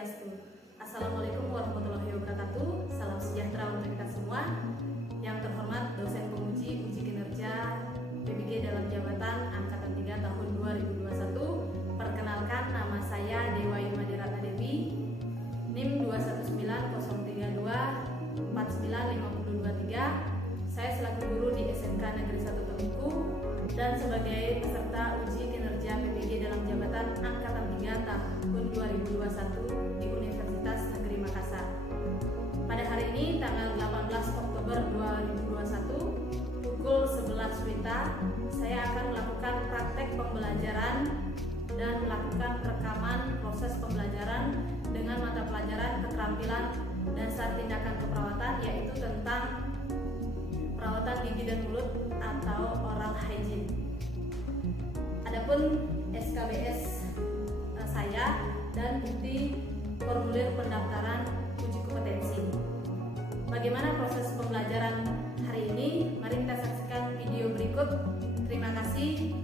Swastiastu. Assalamualaikum warahmatullahi wabarakatuh. Salam sejahtera untuk kita semua. Yang terhormat dosen penguji uji kinerja PBG dalam jabatan Angkatan 3 tahun 2021. Perkenalkan, nama saya Dewa Imadirata Dewi, NIM 21902495023. Saya selaku guru di SMK Negeri 1 Temiku dan sebagai peserta uji kinerja PBG dalam jabatan Angkatan 3 tahun 2021 di Universitas Negeri Makassar. Pada hari ini tanggal 18 Oktober 2021 pukul 11 WITA, saya akan melakukan praktek pembelajaran dan melakukan rekaman proses pembelajaran dengan mata pelajaran keterampilan dasar tindakan keperawatan, yaitu tentang perawatan gigi dan mulut atau oral hygiene. Adapun SKBS saya dan bukti formulir pendaftaran uji kompetensi. Bagaimana proses pembelajaran hari ini? Mari kita saksikan video berikut. Terima kasih.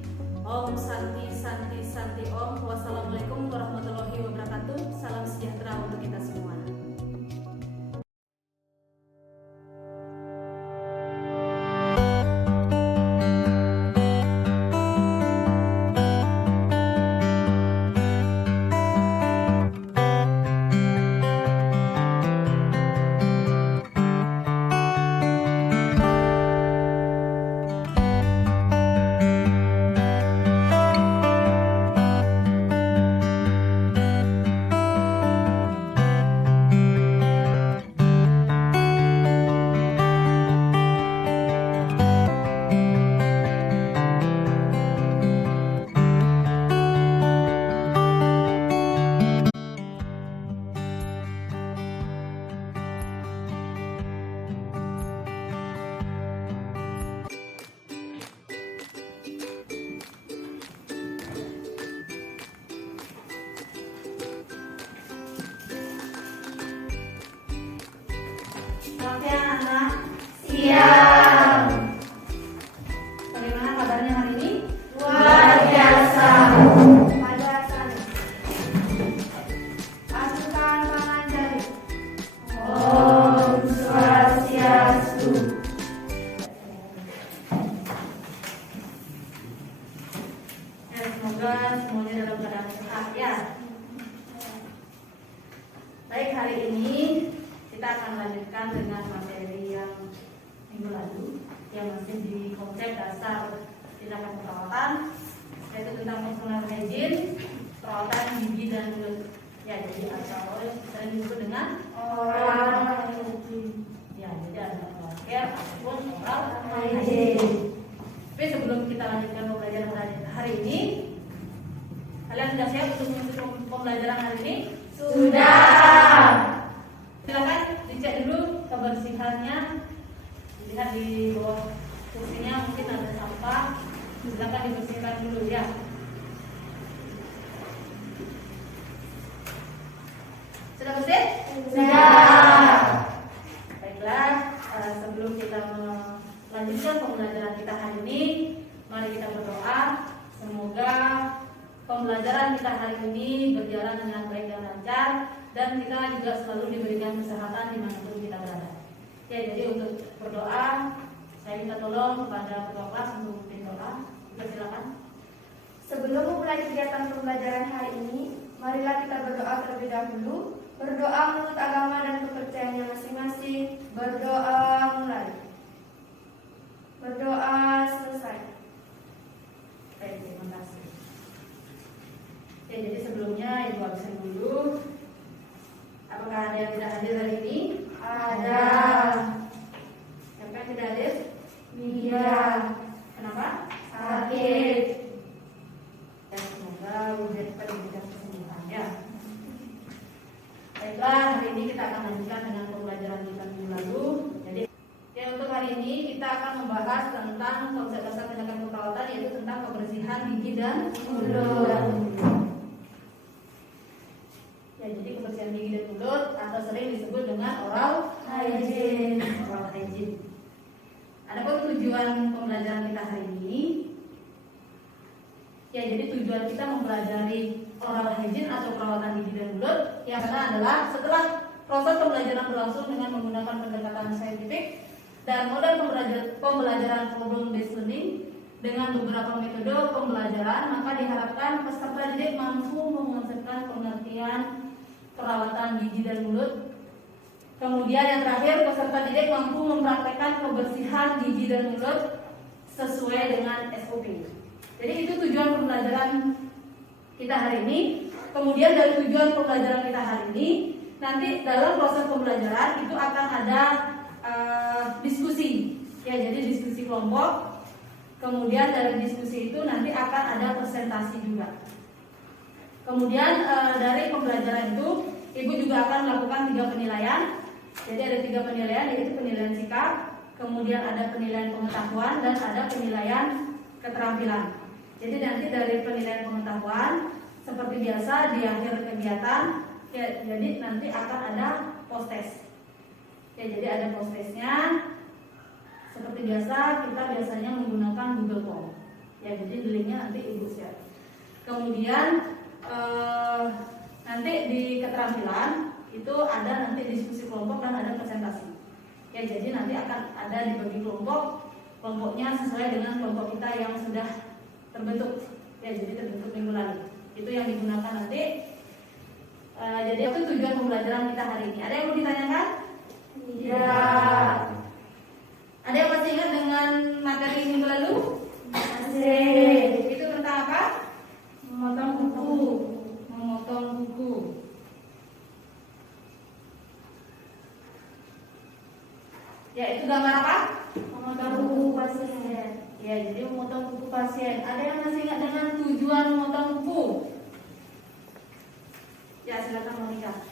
Om Santi Santi Santi Om. Wassalamualaikum warahmatullahi wabarakatuh. Salam sejahtera untuk kita semua. Oke anak, siap. Bagaimana kabarnya hari ini? Luar biasa. Pada sana. Pasukan tangan jari. Om Swastiastu. Semoga semuanya dalam keadaan sehat ya. Baik, hari ini kita akan lanjutkan dengan materi yang minggu lalu yang masih di konsep dasar tindakan perawatan, yaitu tentang personal hygiene, perawatan gigi dan mulut. Ya, jadi atau sering disebut dengan Oral ya, jadi ada oral care ataupun oral hygiene. hygiene. Tapi sebelum kita lanjutkan pembelajaran hari ini, kalian sudah siap untuk mengikuti pembelajaran hari ini? Sudah. Silakan dicek dulu kebersihannya. Dilihat di bawah kursinya mungkin ada sampah. Silakan dibersihkan dulu ya. Sudah bersih? Sudah. Baiklah, sebelum kita melanjutkan pembelajaran kita hari ini, mari kita berdoa. Semoga pembelajaran kita hari ini berjalan dengan baik dan lancar, dan kita juga selalu diberikan kesehatan dimanapun kita berada. Ya, jadi untuk berdoa, saya minta tolong kepada ketua kelas untuk memimpin doa. Silakan. Sebelum memulai kegiatan pembelajaran hari ini, marilah kita berdoa terlebih dahulu. Berdoa menurut agama dan kepercayaannya masing-masing. Berdoa mulai. Berdoa selesai. Baik, terima kasih. Ya, jadi sebelumnya Ibu absen dulu. Apakah ada yang tidak hadir hari ini? Ada. Siapa yang tidak hadir? Iya. Kenapa? Sakit. Dan semoga wujud diberikan kesembuhan ya. Baiklah, hari ini kita akan lanjutkan dengan pembelajaran kita minggu lalu. Jadi, ya, untuk hari ini kita akan membahas tentang konsep dasar tindakan keperawatan, yaitu tentang kebersihan gigi dan mulut. Ya, jadi kebersihan gigi dan mulut atau sering disebut dengan oral hygiene. Oral hygiene. Adapun tujuan pembelajaran kita hari ini, ya, jadi tujuan tujuan kita mempelajari oral hygiene atau perawatan gigi dan mulut, yang karena adalah setelah proses pembelajaran berlangsung dengan menggunakan pendekatan saintifik dan model pembelajaran problem based learning dengan beberapa metode pembelajaran, maka diharapkan peserta didik mampu mengonsepkan pengertian perawatan gigi dan mulut. Kemudian yang terakhir, peserta didik mampu mempraktekkan kebersihan gigi dan mulut sesuai dengan SOP. Jadi itu tujuan pembelajaran kita hari ini. Kemudian dari tujuan pembelajaran kita hari ini, nanti dalam proses pembelajaran itu akan ada diskusi, ya, jadi diskusi kelompok. Kemudian dari diskusi itu nanti akan ada presentasi juga. Kemudian dari pembelajaran itu, Ibu juga akan melakukan 3 penilaian. Jadi ada 3 penilaian, yaitu penilaian sikap, kemudian ada penilaian pengetahuan, dan ada penilaian keterampilan. Jadi nanti dari penilaian pengetahuan, seperti biasa di akhir kegiatan, ya, jadi nanti akan ada post test. Ya, jadi ada post testnya. Seperti biasa, kita biasanya menggunakan Google Form. Ya, jadi linknya nanti Ibu share. Kemudian nanti di keterampilan itu ada nanti diskusi kelompok dan ada presentasi. Ya, jadi nanti akan ada dibagi kelompok. Kelompoknya sesuai dengan kelompok kita yang sudah terbentuk. Ya, jadi terbentuk minggu lalu. Itu yang digunakan nanti. Jadi itu tujuan pembelajaran kita hari ini. Ada yang mau ditanyakan? Tidak. Ada yang masih ingat dengan materi minggu lalu? Masih. Itu tentang apa? Memotong buku. Memotong buku. Ya, itu gambar apa? Memotong buku pasien. Ya, jadi memotong buku pasien. Ada yang masih ingat dengan tujuan memotong buku? Ya, silakan Monica.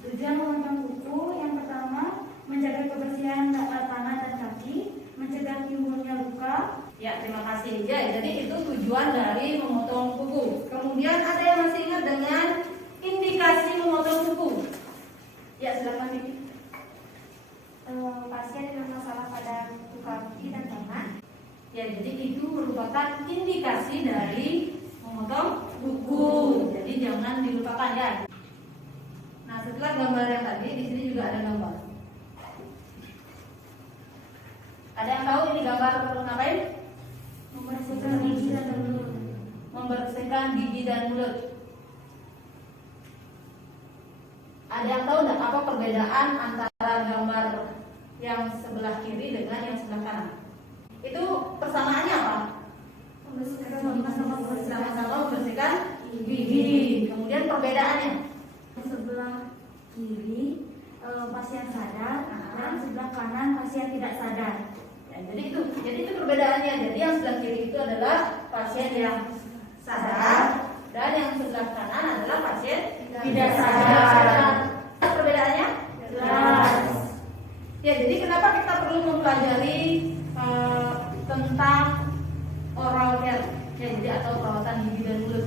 Tujuan memotong buku yang pertama, menjaga kebersihan tangan dan kaki, mencegah timbulnya luka. Ya, terima kasih. Ya, jadi itu tujuan dari memotong buku. Kemudian ada yang masih ingat dengan indikasi memotong buku? Ya, silakan Vicky. Pasien dengan masalah pada kaki dan tangan. Ya, jadi itu merupakan indikasi dari memotong buku. Jadi jangan dilupakan ya. Nah, setelah gambar yang tadi, di sini juga ada gambar. Ada yang tahu ini gambar perlu ngapain? Membersihkan gigi dan mulut. Membersihkan gigi dan mulut. Ada yang tahu enggak apa perbedaan antara gambar yang sebelah kiri dengan yang sebelah kanan? Itu persamaannya apa? Sama-sama membersihkan gigi. Kemudian perbedaannya? Sebelah kiri pasien sadar, dan sebelah kanan pasien tidak sadar. Ya, jadi itu perbedaannya. Jadi yang sebelah kiri itu adalah pasien yang sadar dan yang sebelah kanan adalah pasien tidak sadar. Perbedaannya? Jelas. Ya, jadi kenapa kita perlu mempelajari tentang oral care? Ya, jadi atau perawatan gigi dan mulut.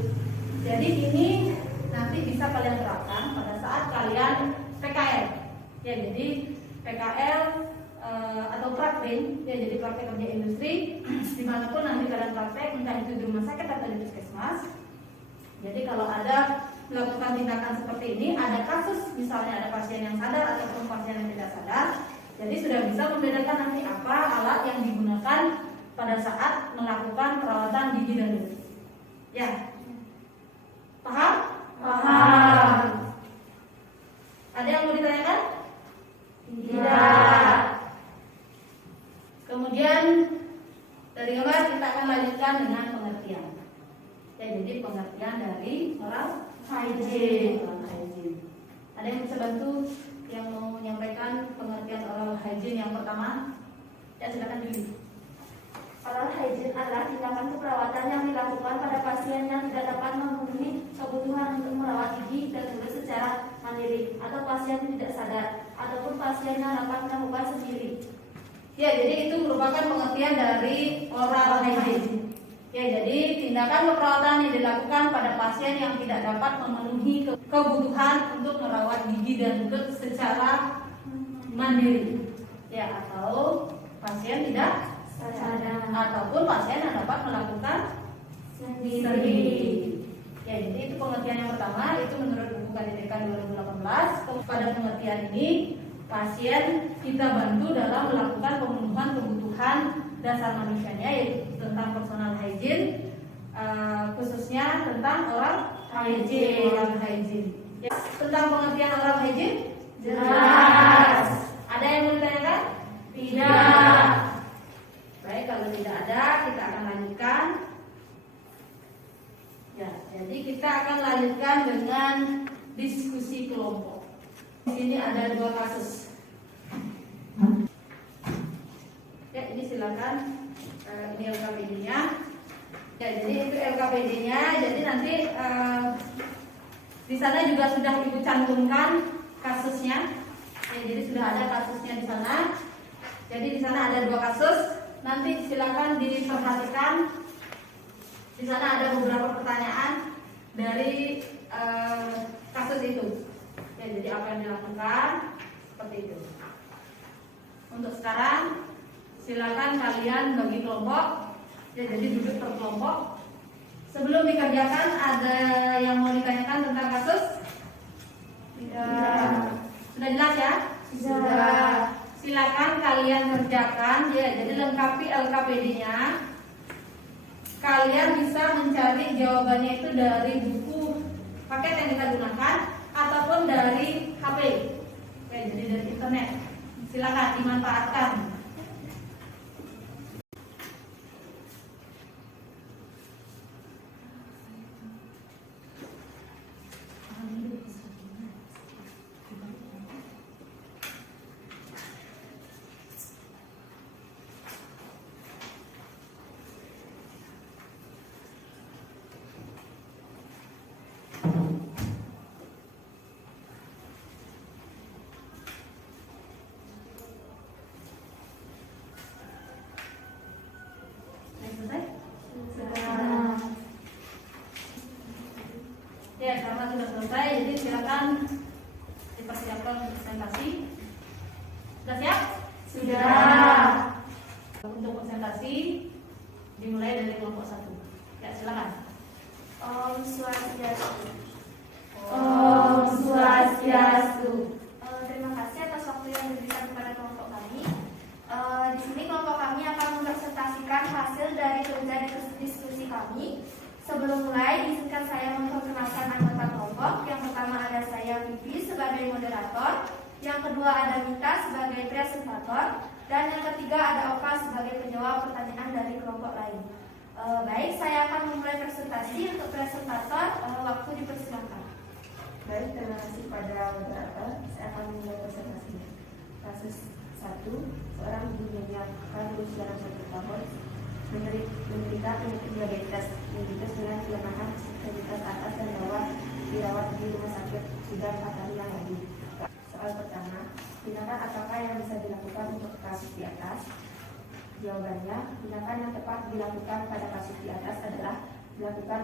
Jadi ini nanti bisa kalian terapkan pada saat kalian PKL. Ya, jadi PKL atau praktek, ya, jadi praktek kerja industri, dimanapun nanti kalian praktek, entah itu di rumah sakit atau di puskesmas. Jadi kalau ada melakukan tindakan seperti ini, ada kasus misalnya ada pasien yang sadar ataupun pasien yang tidak sadar, jadi sudah bisa membedakan nanti apa alat yang digunakan pada saat melakukan perawatan gigi dan mulut. Ya, paham? Paham. Ada yang mau ditanyakan? Tidak. Kemudian dari gambar kita akan lanjutkan dengan pengertian. Ya, jadi pengertian dari oral hygiene. Ada yang bisa bantu yang mau menyampaikan pengertian oral hygiene yang pertama? Ya, silakan dulu. Oral hygiene adalah tindakan keperawatan yang dilakukan pada pasien yang tidak dapat memenuhi kebutuhan untuk merawat gigi dan mulut secara mandiri, atau pasien tidak sadar, ataupun pasien yang dapat melakukan sendiri. Ya, jadi itu merupakan pengertian dari oral hygiene. Ya, jadi tindakan keperawatan yang dilakukan pada pasien yang tidak dapat memenuhi kebutuhan untuk merawat gigi dan mulut secara mandiri. Ya, atau pasien tidak sadar, ataupun pasien yang dapat melakukan sendiri. pengertian yang pertama itu menurut buku KDTK 2018. Pada pengertian ini, pasien kita bantu dalam melakukan pemenuhan kebutuhan dasar manusianya, yaitu tentang personal hygiene, khususnya tentang oral hygiene. Ya, tentang pengertian oral hygiene jelas. Ada yang mau ditanyakan? Tidak. Baik, kalau tidak ada, kita akan lanjutkan. Ya, jadi kita akan lanjutkan dengan diskusi kelompok. Di sini ada 2 kasus. Ya, ini silakan. Ini LKPD-nya. Ya, jadi itu LKPD-nya. Jadi nanti di sana juga sudah Ibu cantumkan kasusnya. Ya, jadi sudah ada kasusnya di sana. Jadi di sana ada 2 kasus. Nanti silakan diperhatikan. Di sana ada beberapa pertanyaan dari kasus itu. Ya, jadi apa yang dilakukan seperti itu. Untuk sekarang silakan kalian bagi kelompok. Ya, jadi duduk per kelompok. Sebelum dikerjakan, ada yang mau ditanyakan tentang kasus? Tidak. Sudah jelas ya? Sudah. Silakan kalian kerjakan. Ya, jadi lengkapi LKPD-nya. Kalian bisa mencari jawabannya itu dari buku paket yang kita gunakan ataupun dari HP. Oke, jadi dari internet. Silakan dimanfaatkan. Ya, karena sudah selesai, jadi silakan dipersiapkan untuk presentasi. Sudah siap? Sudah. Untuk presentasi dimulai dari kelompok 1. Ya, silakan. Om Swastiastu. Om Swastiastu. Terima kasih atas waktu yang diberikan kepada kelompok kami. Di sini kelompok kami akan mempresentasikan hasil dari kerja diskusi kami. Sebelum mulai, izinkan saya memperkenalkan anggota kelompok. Yang pertama ada saya Vivi sebagai moderator, yang kedua ada Mita sebagai presentator, dan yang ketiga ada Oka sebagai penjawab pertanyaan dari kelompok lain. Baik, saya akan memulai presentasi. Untuk presentator, waktu dipersilakan. Baik, terima kasih pada moderator. Saya akan memulai presentasinya. Kasus 1, seorang ibu yang berusia 1 tahun menderita penyakit diabetes dengan kelemahan ekstremitas atas dan bawah, dirawat di rumah sakit sudah 4 hari yang lalu. Soal pertama, tindakan apakah yang bisa dilakukan untuk kasus di atas? Jawabannya, tindakan yang tepat dilakukan pada kasus di atas adalah melakukan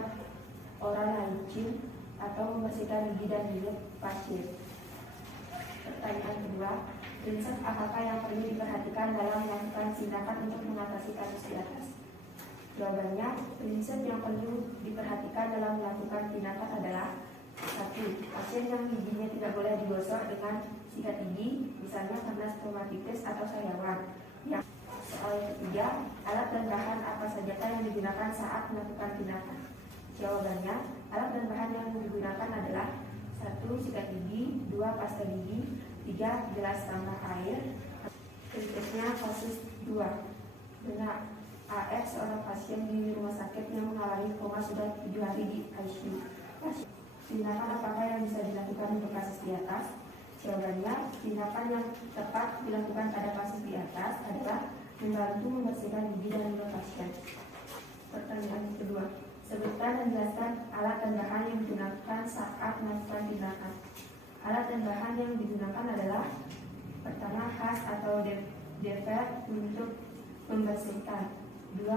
oral hygiene atau membersihkan gigi dan mulut pasien. Pertanyaan kedua, prinsip apakah yang perlu diperhatikan dalam melakukan tindakan untuk mengatasi kasus di atas? Jawabannya, prinsip yang perlu diperhatikan dalam melakukan tindakan adalah 1. Pasien yang giginya tidak boleh digosok dengan sikat gigi, misalnya karena stomatitis atau sariawan. Soal ketiga, alat dan bahan apa saja yang digunakan saat melakukan tindakan? Jawabannya, alat dan bahan yang digunakan adalah 1. Sikat gigi, 2. Pasta gigi, 3. Gelas tambah air. Berikutnya kasus 2. Benar AF, seorang pasien di rumah sakit yang mengalami koma sudah 7 hari di ICU. Tindakan apakah yang bisa dilakukan untuk kasus di atas? Jawabannya, tindakan yang tepat dilakukan pada kasus di atas adalah membantu membersihkan gigi dan mulut pasien. Pertanyaan kedua, sebutkan dan jelaskan alat dan bahan yang digunakan saat melakukan tindakan. Alat dan bahan yang digunakan adalah pertama, has atau devel untuk membersihkan, 2.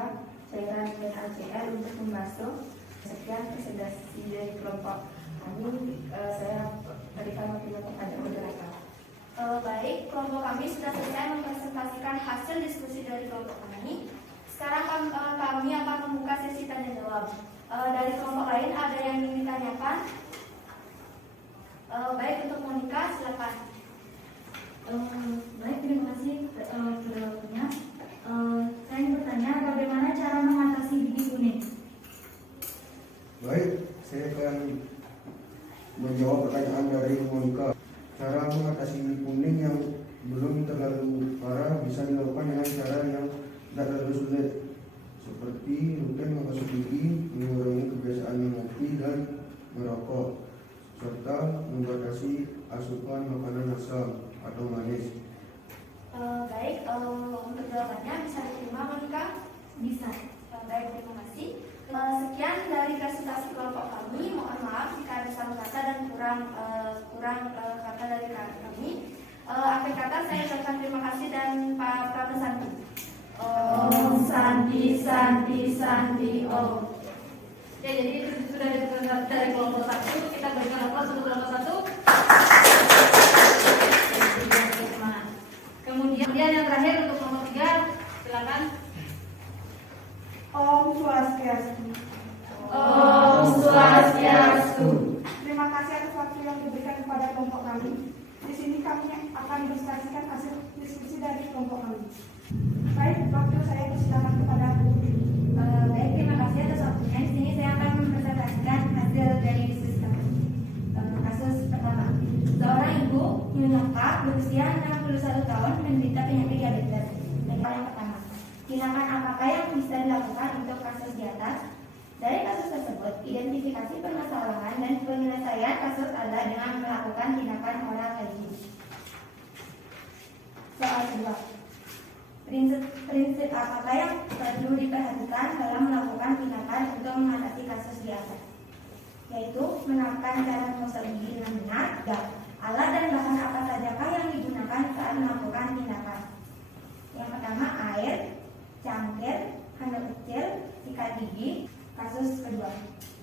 Cairan NaCl untuk membasuh. Sekian presentasi dari kelompok kami. Saya berikan waktunya kepada moderator. Baik, kelompok kami sudah selesai mempresentasikan hasil diskusi dari kelompok kami. Sekarang kami akan membuka sesi tanya jawab. jawab. Dari kelompok lain ada yang ingin ditanyakan? Baik, untuk Monica silakan. Baik, terima kasih penjawabnya. Saya ingin bertanya, bagaimana cara mengatasi gigi kuning? Baik, saya akan menjawab pertanyaan dari Monica. Cara mengatasi gigi kuning yang belum terlalu parah bisa dilakukan dengan cara yang tidak terlalu sulit, seperti rutin membasuh gigi, mengurangi kebiasaan mengopi dan merokok, serta membatasi asupan makanan asam atau manis. Baik, untuk jawabannya bisa diterima Monica? Bisa. Baik, terima kasih. Sekian dari presentasi kelompok kami. Mohon maaf jika ada salah kata dan kurang kata dari kami. Akhir kata saya ucapkan terima kasih dan Pak Prabesanti. Om Santi Santi Santi Om. Ya, jadi itu sudah diperkenalkan dari kelompok 1. Kita berikan aplaus untuk kelompok 1. Kemudian yang terakhir untuk kelompok 3, silakan. Om Swastiastu. Om Swastiastu. Terima kasih atas waktu yang diberikan kepada kelompok kami. Di sini kami akan diskusikan hasil diskusi dari kelompok kami. Baik, waktu saya persilakan kepada Bu. Baik, terima kasih atas waktunya. Di sini saya akan mempresentasikan hasil dari diskusi kami. Kasus pertama, seorang ibu Yunaka berusia 61 tahun menderita penyakit diabetes. Yang pertama, tindakan apakah yang bisa dilakukan untuk kasus di atas? Dari kasus tersebut, identifikasi permasalahan dan penyelesaian kasus adalah dengan melakukan tindakan oral hygiene. Soal kedua, prinsip apakah yang perlu diperhatikan dalam melakukan tindakan untuk mengatasi kasus di atas? Yaitu menerapkan cara mengusap gigi dengan benar, alat dan bahan apa sajakah yang digunakan saat melakukan tindakan. Yang pertama, air, cangkir, handuk kecil, sikat gigi. Kasus kedua,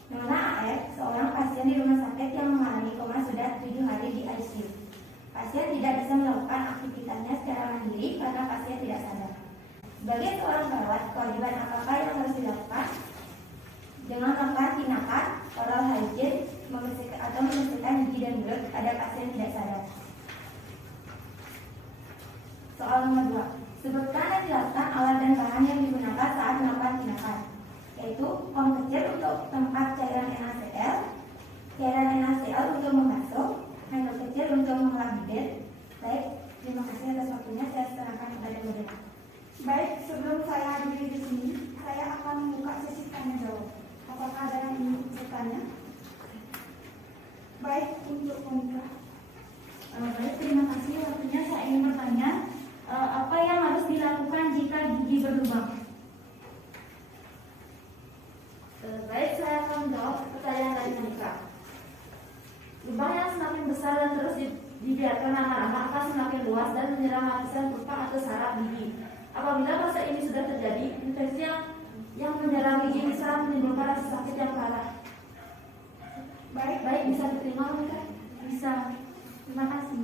Nona AF, seorang pasien di rumah sakit yang mengalami koma sudah 7 hari di ICU. Pasien tidak bisa melakukan aktivitasnya secara mandiri karena pasien tidak sadar. Sebagai seorang perawat, kewajiban apakah yang harus dilakukan? Dengan melakukan tindakan oral hygiene membersihkan gigi dan mulut pada pasien tidak sadar. Soal nomor 2, sebutkan dan jelaskan alat dan bahan yang digunakan saat melakukan tindakan, yaitu kom kecil untuk tempat cairan NaCl, cairan NaCl untuk membasuh, handuk kecil untuk mengelap bibir. Baik, terima kasih atas waktunya. Saya serahkan kepada moderator. Baik, sebelum saya hadiri di sini, saya akan membuka sesi tanya jawab. Apakah ada yang ingin bertanya? Baik, untuk Monica. Baik, terima kasih waktunya. Saya ingin bertanya, apa yang harus dilakukan jika gigi berlubang? Baik, saya akan menjawab pertanyaan dari Monica. Lubang yang semakin besar dan terus dibiarkan lama-lama akan semakin luas dan menyerang lapisan pulpa atau saraf gigi. Apabila fase ini sudah terjadi, infeksi yang menyerang gigi bisa menimbulkan rasa sakit yang parah. Baik, bisa diterima Monica? Bisa. Terima kasih.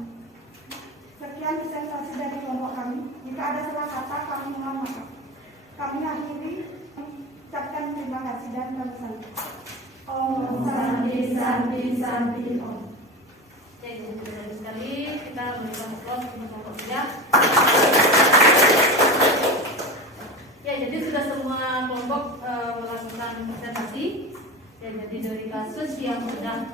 Sekian presentasi dari kelompok kami. Jika ada salah kata, kami mohon maaf. Kami akhiri ucapkan terima kasih dan pesan. Om Santi Santi Santi Om. Jadi benar sekali kita berikan aplaus untuk kelompok 3. Ya, jadi sudah semua kelompok melakukan presentasi. Ya, jadi dari kasus yang sudah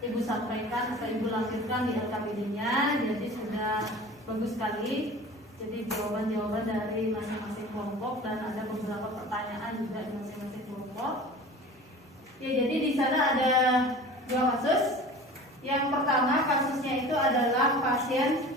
Ibu sampaikan atau Ibu lampirkan di LKPD-nya, jadi sudah bagus sekali. Jadi jawaban-jawaban dari masing-masing kelompok dan ada beberapa pertanyaan juga di masing-masing kelompok. Ya, jadi di sana ada 2 kasus. Yang pertama kasusnya itu adalah pasien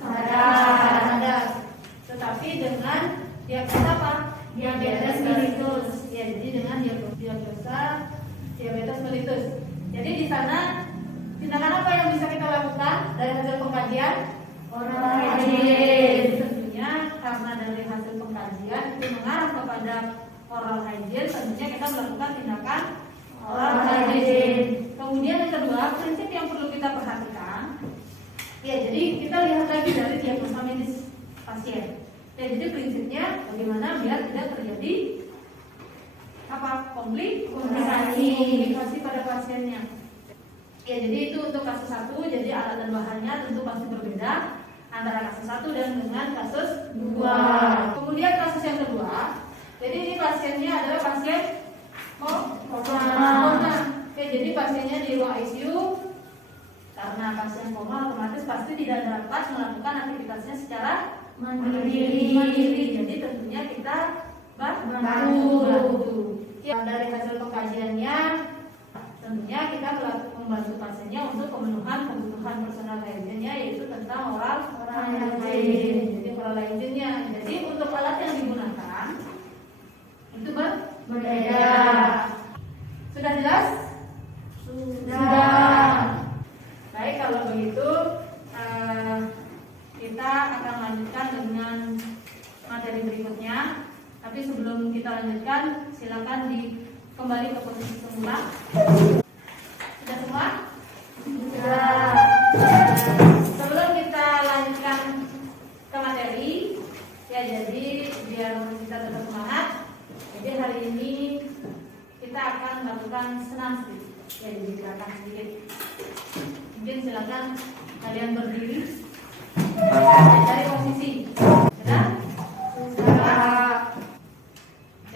sadar, tetapi dengan diagnosa apa? Diabetes mellitus. Ya, jadi dengan diagnosa diabetes mellitus. Jadi di sana tindakan apa yang bisa kita lakukan dari hasil pengkajian? Oral hygiene. Tentunya karena dari hasil pengkajian itu mengarah kepada oral hygiene, tentunya kita melakukan tindakan oral hygiene. Kemudian yang kedua, prinsip yang perlu kita perhatikan. Ya, jadi kita lihat lagi dari diagnosa medis pasien. Ya, jadi prinsipnya bagaimana biar tidak terjadi komplikasi pada pasiennya. Ya, jadi itu untuk kasus 1. Jadi alat dan bahannya tentu pasti berbeda antara kasus 1 dan dengan kasus 2. Kemudian kasus yang kedua, jadi ini pasiennya adalah pasien koma. Ya, jadi pasiennya di ruang ICU. Karena pasien koma otomatis pasti tidak dapat melakukan aktivitasnya secara mandiri. Jadi tentunya kita bantu. Ya, dari hasil pengkajiannya tentunya kita membantu pasiennya untuk pemenuhan kebutuhan personal hygiene-nya, yaitu tentang oral hygiene. Jadi oral hygiene-nya. Jadi untuk alat yang digunakan itu berbeda. Sudah jelas? Sudah. Baik, kalau begitu kita akan lanjutkan dengan materi berikutnya. Tapi sebelum kita lanjutkan, silakan kembali ke posisi semula. Sudah semua? Sudah. Sebelum kita lanjutkan ke materi, ya jadi biar kita tetap semangat. Jadi hari ini kita akan melakukan senam sedikit. Ya, jadi gerakan sedikit. Mungkin silakan kalian berdiri. Dari posisi. Sudah? Sudah.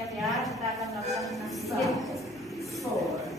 Siap ya, kita akan melakukan senam sedikit. 4,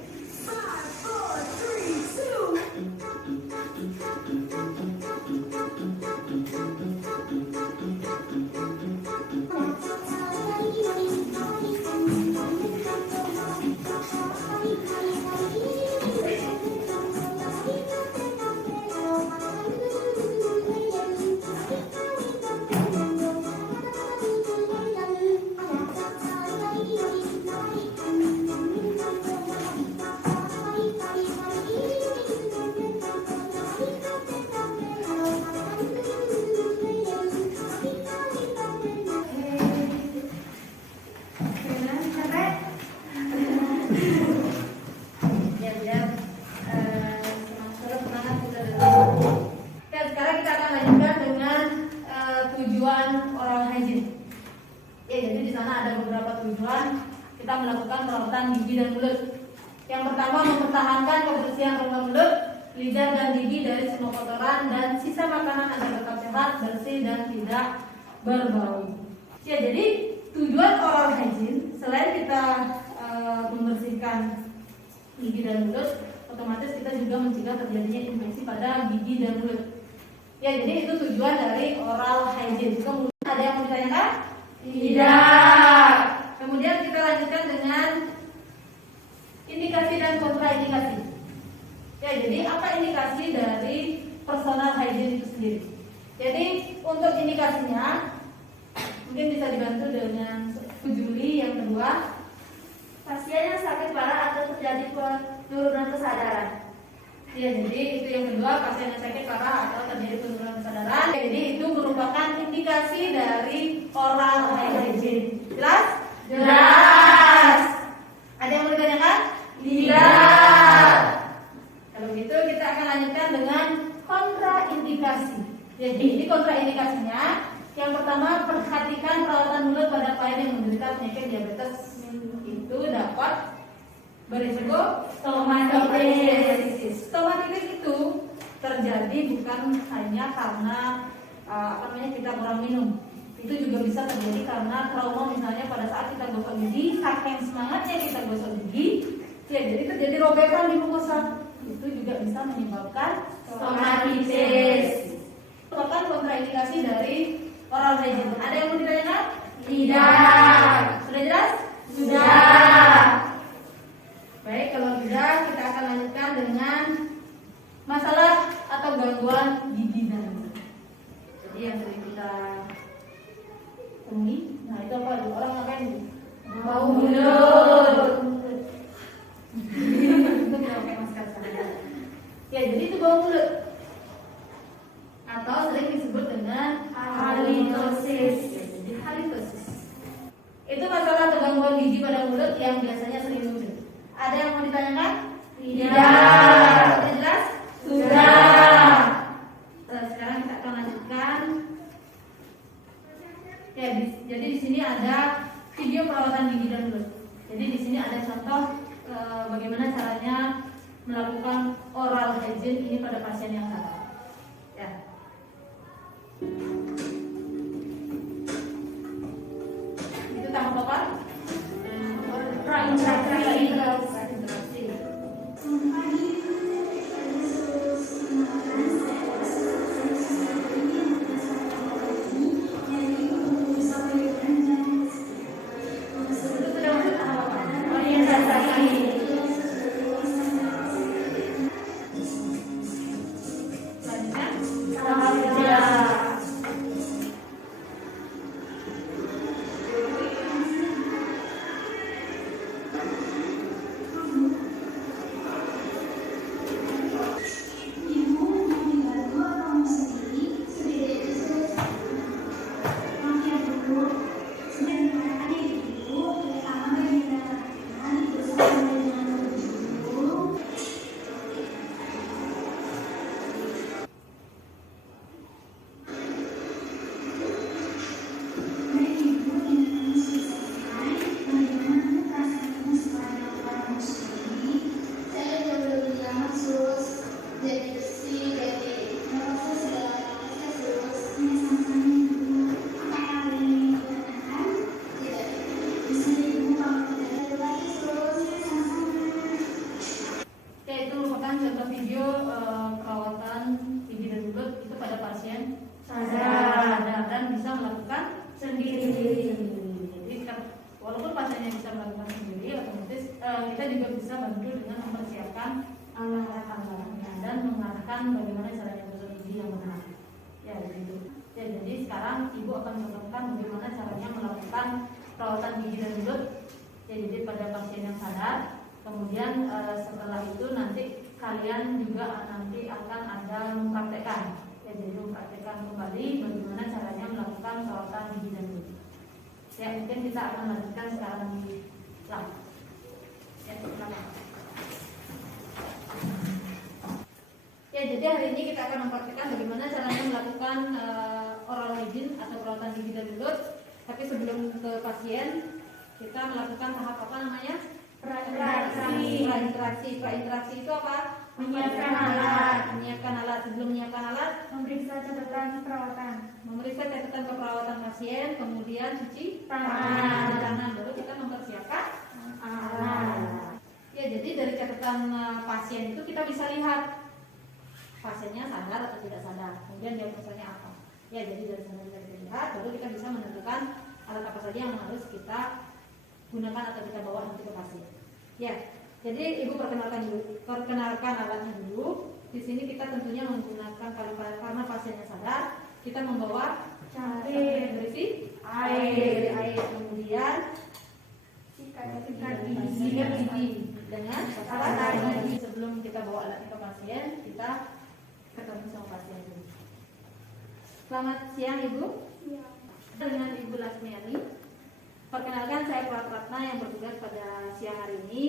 Ya, jadi di sini ada video perawatan gigi dan mulut. Jadi di sini ada contoh melakukan oral hygiene ini pada pasien yang sadar. Ya. Itu tahap apa? Prainteraksi. Contoh video perawatan gigi dan mulut itu pada pasien Sadar. dan bisa melakukan Sendiri. Jadi walaupun pasiennya bisa melakukan sendiri, otomatis kita juga bisa bantu dengan mempersiapkan alat-alatnya dan mengarahkan bagaimana caranya gosok gigi yang benar. Ya begitu. Ya, jadi sekarang ibu akan mencontohkan bagaimana caranya melakukan perawatan gigi dan mulut. Ya, jadi pada pasien yang sadar. Kemudian setelah itu nanti kalian juga nanti akan ada mempraktekkan. Ya, jadi mempraktekkan kembali bagaimana caranya melakukan perawatan gigi dan mulut. Ya, mungkin kita akan lanjutkan sekarang di lab. Ya, silakan. Ya, jadi hari ini kita akan mempraktekkan bagaimana caranya melakukan oral hygiene atau perawatan gigi dan mulut. Tapi sebelum ke pasien, kita melakukan tahap apa namanya? Prainteraksi itu apa? Menyiapkan alat. Menyiapkan alat. Sebelum menyiapkan alat, Memeriksa catatan perawatan. memeriksa catatan keperawatan pasien, kemudian cuci Tangan. baru kita mempersiapkan Alat. Ya, jadi dari catatan pasien itu kita bisa lihat pasiennya sadar atau tidak sadar, kemudian diagnosanya apa. Ya, jadi dari sana bisa kita lihat, baru kita bisa menentukan alat apa saja yang harus kita gunakan atau kita bawa nanti ke pasien. Ya, jadi ibu perkenalkan alatnya dulu. Di sini kita tentunya menggunakan karena pasiennya sadar, kita membawa Cari berisi air. kemudian sikat gigi dengan alat gigi. Sebelum kita bawa alatnya ke pasien, kita ketemu sama pasien dulu. Selamat siang Ibu. Dengan Ibu Lasmiani. Perkenalkan, saya Pratratna yang bertugas pada siang hari ini.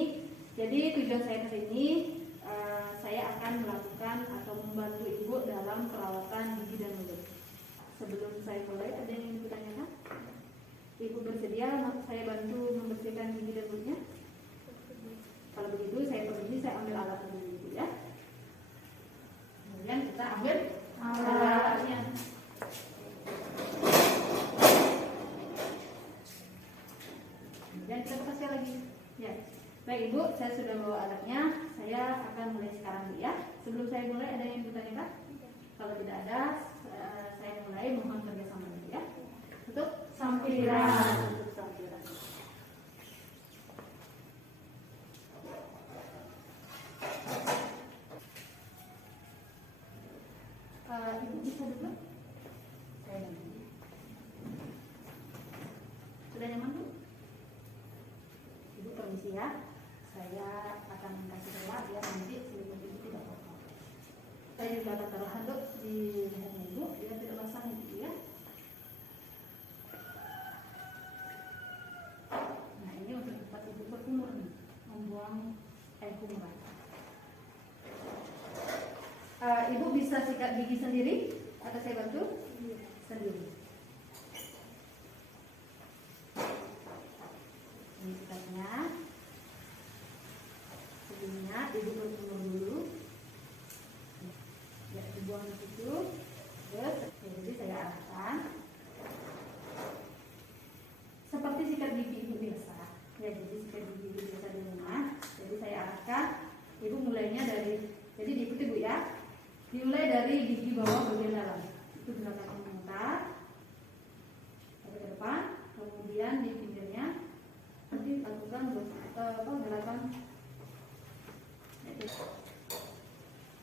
Jadi tujuan saya ke sini, saya akan melakukan atau membantu Ibu dalam perawatan gigi dan mulut. Sebelum saya mulai, ada yang ingin ditanyakan? Ibu bersedia saya bantu membersihkan gigi dan mulutnya? Kalau begitu, saya permisi, saya ambil alatnya dulu ya. Kemudian kita ambil alatnya. Dan kita kasih lagi. Ya. Baik Ibu, saya sudah bawa alatnya. Saya akan mulai sekarang dulu ya. Sebelum saya mulai, ada yang bertanya? Kalau tidak ada, saya mulai. Mohon kerjasama dulu ya. Untuk sampiran. Ibu bisa dulu? Saya nanti. Sudah nyaman Bu? Ibu permisi ya. Saya akan kasih doa biar nanti seluruh ibu tidak apa-apa. Saya juga akan taruh handuk di lehernya Ibu biar tidak basah gitu ya. Nah, ini untuk tempat Ibu berkumur nih, membuang air kumuran. Ibu bisa sikat gigi sendiri atau saya bantu? Sendiri. Ini sikatnya. Sebelumnya Ibu berkumur dulu. dari gigi bawah bagian dalam. Itu gerakan mengangkat ke depan, kemudian di pinggirnya nanti lakukan gerakan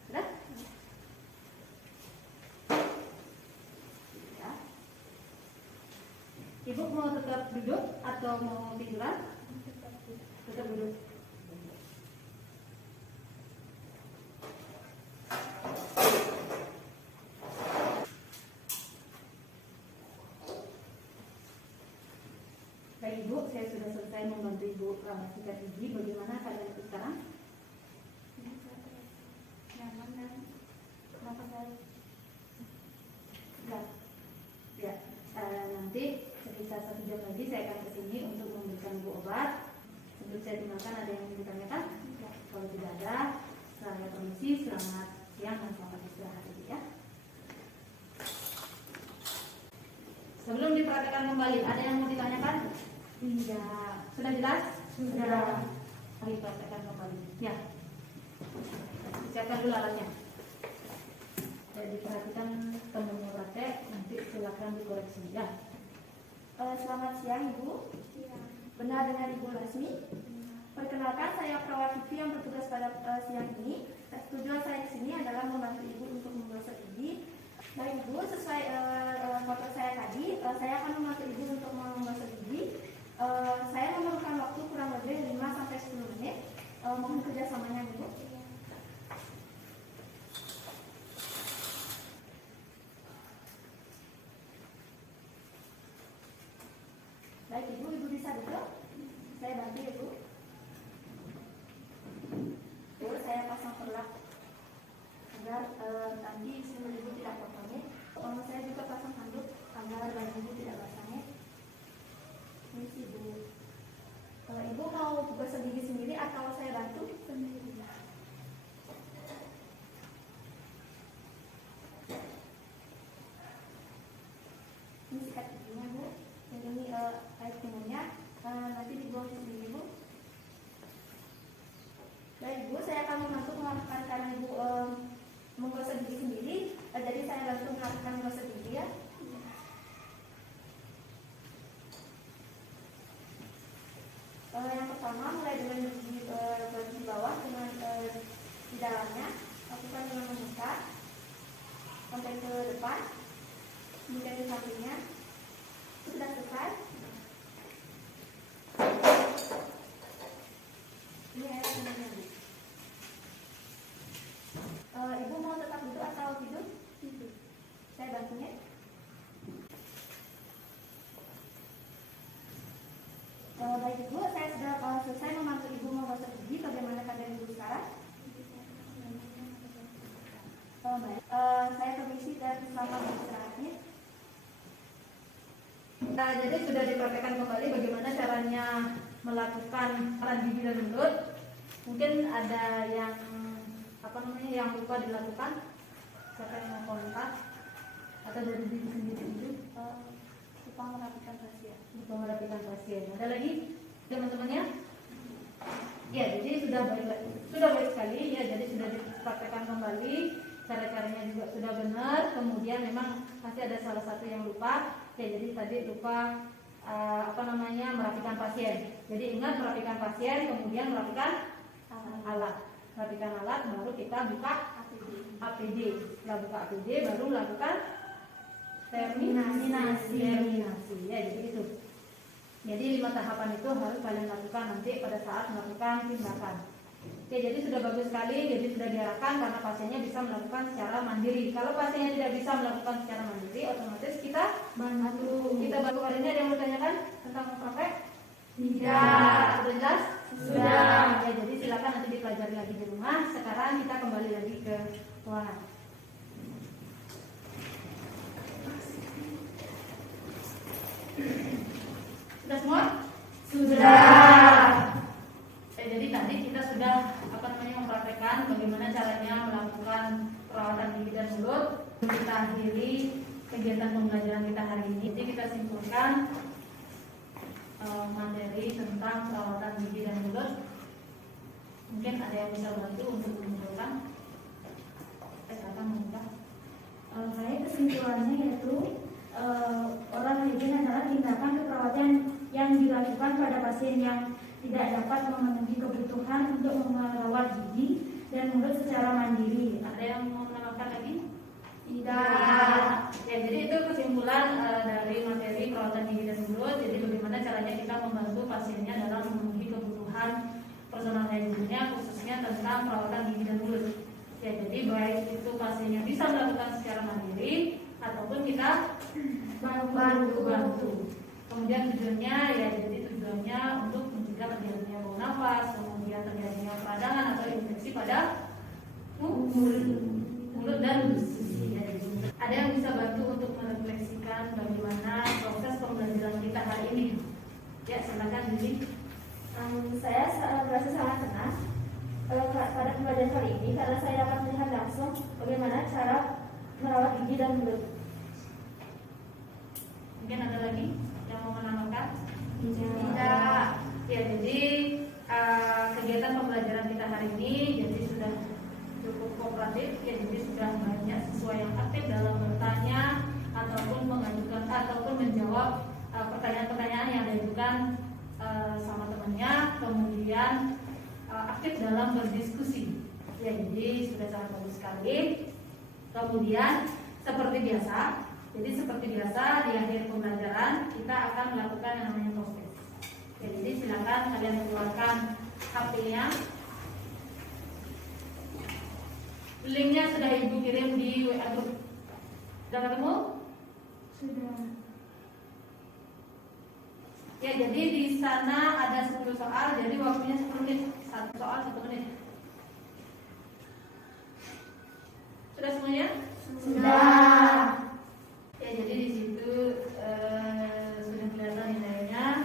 sudah? Ya. Ibu mau tetap duduk atau mau tiduran? Tetap duduk. Baik Ibu, saya sudah selesai membantu Ibu sikat gigi. Bagaimana keadaan Ibu sekarang? Nyaman dan kenapa saya Ya, nanti sekitar 1 jam lagi saya akan kesini untuk memberikan Ibu obat. Sebelum saya dimakan, ada yang ingin ditanyakan? Ya. Kalau tidak ada, saya permisi. Selamat siang dan selamat istirahat Ibu ya. Sebelum diperhatikan kembali, ada yang mau ditanyakan? Tidak. Sudah jelas? Sudah. Mari praktekkan kembali. Ya. Siapkan dulu alatnya. Jadi perhatikan temannya praktek, nanti silakan dikoreksi ya. Selamat siang Ibu. Benar dengan Ibu Lasmi? Perkenalkan, saya perawat gigi yang bertugas pada siang ini. Tujuan saya ke sini adalah membantu Ibu untuk menggosok gigi. Baik Ibu, sesuai foto saya tadi, saya akan membantu Ibu untuk menggosok gigi. Saya memerlukan waktu kurang lebih 5-10 menit. Mohon kerjasamanya Ibu. Baik Ibu bisa duduk. Saya bantu Ibu. Ibu, saya pasang perlak agar nanti seluruh Ibu tidak kotornya. Saya juga pasang handuk agar baju Ibu tidak basahnya. Ini sih Ibu. Ibu mau gosok gigi sendiri atau saya bantu? Sendiri. Ini sikat giginya Bu. Yang ini air timunnya nanti dibuang sendiri Bu. Baik Bu, saya akan membantu melakukan karena Ibu menggosok gigi sendiri, jadi saya bantu melakukan menggosok gigi ya. Yang pertama, mulai dengan gigi bagian bawah dengan di dalamnya, lakukan dengan membuka sampai ke depan, kemudian di sampingnya. Sudah selesai. Ini air timunnya Bu. Ibu mau tetap duduk atau tidur? Tidur. Saya bantunya. Baik Ibu, saya sudah selesai membantu Ibu menggosok gigi. Bagaimana keadaan Ibu sekarang? Baik. Saya permisi dan selamat beristirahatnya. Nah, jadi sudah dipraktekkan kembali bagaimana caranya melakukan peran gigi dan mulut. Mungkin ada yang yang lupa dilakukan. Siapa yang mau kontak atau dari diri sendiri itu Lupa merapikan pasien. lupa merapikan pasien. Ada lagi teman-temannya? Ya, jadi sudah baik sekali ya. Jadi sudah dipraktekkan kembali. Cara-caranya juga sudah benar. Kemudian memang pasti ada salah satu yang lupa. Ya, jadi tadi lupa merapikan pasien. Jadi ingat merapikan pasien, kemudian merapikan alat. Merapikan alat, baru kita buka APD. Setelah buka APD, baru lakukan terminasi. Ya, jadi itu. Jadi 5 tahapan itu harus kalian lakukan nanti pada saat melakukan tindakan. Oke, jadi sudah bagus sekali. Jadi sudah diarahkan karena pasiennya bisa melakukan secara mandiri. Kalau pasiennya tidak bisa melakukan secara mandiri, otomatis kita bantu. Hari ini ada yang mau tanyakan tentang praktek? Tidak. Sudah jelas? Sudah. Ya, jadi silakan nanti dipelajari lagi di rumah. Sekarang kita kembali lagi ke ruangan. Sudah semua? Sudah. Jadi tadi kita sudah mempraktekkan bagaimana caranya melakukan perawatan gigi dan mulut. Kita akhiri kegiatan pembelajaran kita hari ini. Jadi kita simpulkan materi tentang perawatan gigi dan mulut. Mungkin ada yang bisa bantu untuk menyimpulkan. Silakan membuka. Saya kesimpulannya yaitu oral hygiene adalah tindakan keperawatan yang dilakukan pada pasien yang tidak dapat memenuhi kebutuhan untuk merawat gigi dan mulut secara mandiri. Ada yang mau menambahkan lagi? Tidak. Ya, jadi itu kesimpulan dari materi perawatan gigi dan mulut. Jadi bagaimana caranya kita membantu pasiennya dalam memenuhi kebutuhan personal hygiene-nya, khususnya tentang perawatan gigi dan mulut. Ya, jadi baik itu pasien yang bisa melakukan secara mandiri ataupun kita bantu. Kemudian tujuannya ya, jadi tujuannya untuk mencegah terjadinya bau nafas, kemudian terjadinya peradangan atau infeksi pada mulut dan gusi. Ya, jadi ada yang bisa bantu untuk merefleksikan bagaimana proses pembelajaran kita hari ini? Ya, silakan Dini. Saya merasa sangat senang pada pembelajaran kali ini karena saya dapat melihat langsung bagaimana cara merawat gigi dan mulut. Mungkin ada lagi yang mau menambahkan? Tidak. Ya, jadi kegiatan pembelajaran kita hari ini jadi sudah cukup kooperatif. Ya, jadi sudah banyak siswa yang aktif dalam bertanya ataupun mengajukan ataupun menjawab pertanyaan-pertanyaan yang diajukan sama temannya, kemudian aktif dalam berdiskusi. Ya, jadi sudah sangat bagus sekali. Kemudian seperti biasa di akhir pembelajaran kita akan melakukan yang namanya proses. Ya, jadi silakan kalian keluarkan HP-nya. Linknya sudah Ibu kirim di WA group. Sudah ketemu? Sudah. Ya, jadi di sana ada 10 soal, jadi waktunya 10 menit. Satu soal 1 menit. Sudah semuanya? Sudah. Ya, jadi di situ sudah kelihatan nilainya.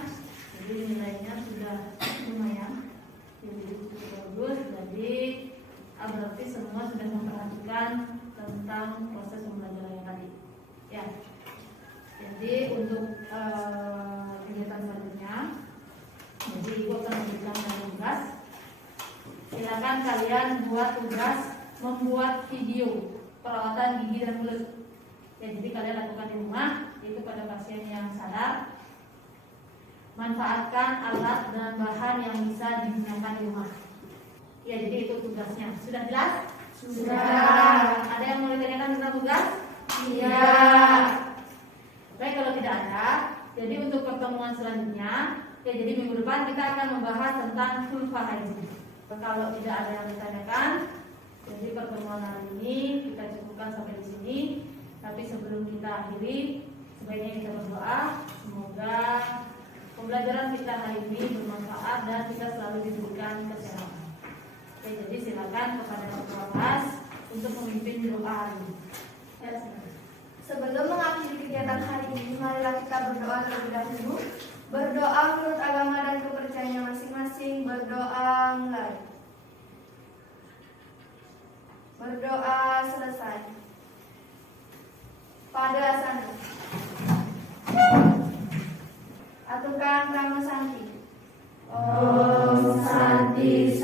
Jadi nilainya sudah lumayan. Jadi cukup bagus. Jadi berarti semua sudah memperhatikan tentang proses pembelajaran yang tadi. Ya. Jadi untuk kegiatan selanjutnya, jadi Ibu akan memberikan tugas. Silakan kalian buat tugas membuat video perawatan gigi dan mulut. Ya, jadi kalian lakukan di rumah, itu pada pasien yang sadar. Manfaatkan alat dan bahan yang bisa digunakan di rumah. Ya, jadi itu tugasnya. Sudah jelas? Sudah. Ada yang mau ditanyakan tentang tugas? Iya. Baik, kalau tidak ada, jadi untuk pertemuan selanjutnya, ya jadi minggu depan kita akan membahas tentang vulva hygiene. Kalau tidak ada yang ditanyakan, jadi pertemuan hari ini kita cukupkan sampai di sini. Tapi sebelum kita akhiri, sebaiknya kita berdoa semoga pembelajaran kita hari ini bermanfaat dan kita selalu diberikan kesehatan. Oke, jadi silakan kepada ketua kelas untuk memimpin doa hari ini. Ya, silakan. Sebelum mengakhiri kegiatan hari ini, marilah kita berdoa terlebih dahulu. Berdoa menurut agama dan kepercayaan masing-masing. Berdoa mulai. Berdoa selesai. Pada asana. Atukan Prama Santi. Om Santi